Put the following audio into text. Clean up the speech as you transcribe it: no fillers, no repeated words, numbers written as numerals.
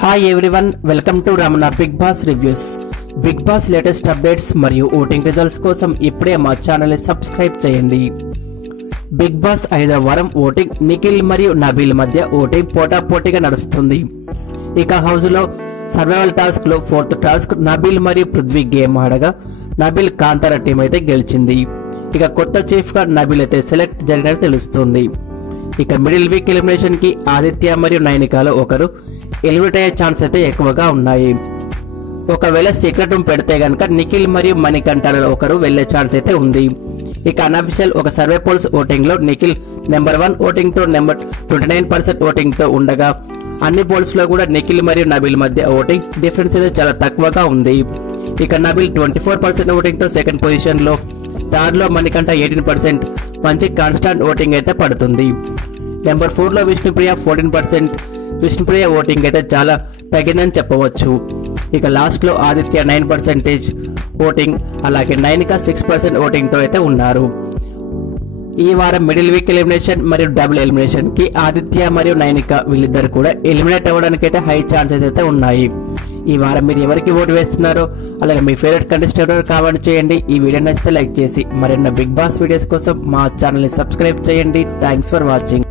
Hi everyone, welcome to Ramana Bigg Boss reviews. Bigg Boss latest updates మరియు voting results కోసం ఇప్పుడే మా ఛానల్ని సబ్స్క్రైబ్ చేయండి. బిగ్ బాస్ 5వ వారం ఓటింగ్ నిఖిల్ మరియు నబీల్ మధ్య ఓటింగ్ పోటాపోటీగా నడుస్తుంది. ఇక హౌస్ లో సర్వైవల్ టాస్క్ లో 4th టాస్క్ నబీల్ మరియు పృథ్వీ గేమ్ ఆడగా నబీల్ కాంతార టీం అయితే గెలిచింది. ఇక కొత్త చీఫ్ గా నబీల్ అయితే సెలెక్ట్ జరిగినట్టు తెలుస్తుంది. ఇక మిడిల్ వీక్ ఎలిమినేషన్ కి ఆదిత్య మరియు నైనికాలో ఒకరు ఎలిమినేట్ అయ్యే ఛాన్స్ అయితే ఎక్కువగా ఉన్నాయి. ఒకవేళ సీక్రెట్ రూమ్ పెడితే గనక నిఖిల్ మరియు మణికంఠలలో ఒకరు వెళ్లే ఛాన్స్ అయితే ఉంది. ఇక అనఫిషియల్ ఒక సర్వే పోల్స్ ఓటింగ్ లో నిఖిల్ నెంబర్ 1 ఓటింగ్ తో నెంబర్ 29% ఓటింగ్ తో ఉండగా అన్ని పోల్స్ లో కూడా నిఖిల్ మరియు నబీల్ మధ్య ఓటింగ్ డిఫరెన్స్ అయితే చాలా తక్కువగా ఉంది. ఇక నబీల్ 24% ఓటింగ్ తో సెకండ్ పొజిషన్ లో, థర్డ్ లో మణికంఠ 18%, మంచి కాన్స్టాంట్ ఓటింగ్ అయితే పడుతుంది. నెంబర్ 4 లో విష్ణుప్రియ 14%. విష్ణుప్రియ ఓటింగ్ అయితే చాలా తగ్గిందని చెప్పవచ్చు. ఇక లాస్ట్ లో ఆదిత్య 9% ఓటింగ్, అలాగే నైనికా 6% ఓటింగ్ తో అయితే ఉన్నారు. ఈ వారం మిడిల్ వీక్ ఎలిమినేషన్ మరియు డబుల్ ఎలిమినేషన్ కి ఆదిత్య మరియు నైనికా వీళ్ళిద్దరు కూడా ఎలిమినేట్ అవ్వడానికి అయితే హై ఛాన్సెస్ అయితే ఉన్నాయి. ఈ వారం మీరు ఎవరికి ఓటు వేస్తున్నారో, అలాగే మీ ఫేవరెట్ కంటెస్టెంట్ కామెంట్ చేయండి. ఈ వీడియో నచ్చితే లైక్ చేసి మరిన్న బిగ్ బాస్ వీడియోస్ కోసం మా ఛానల్ ని సబ్స్క్రైబ్ చేయండి. Thanks for watching.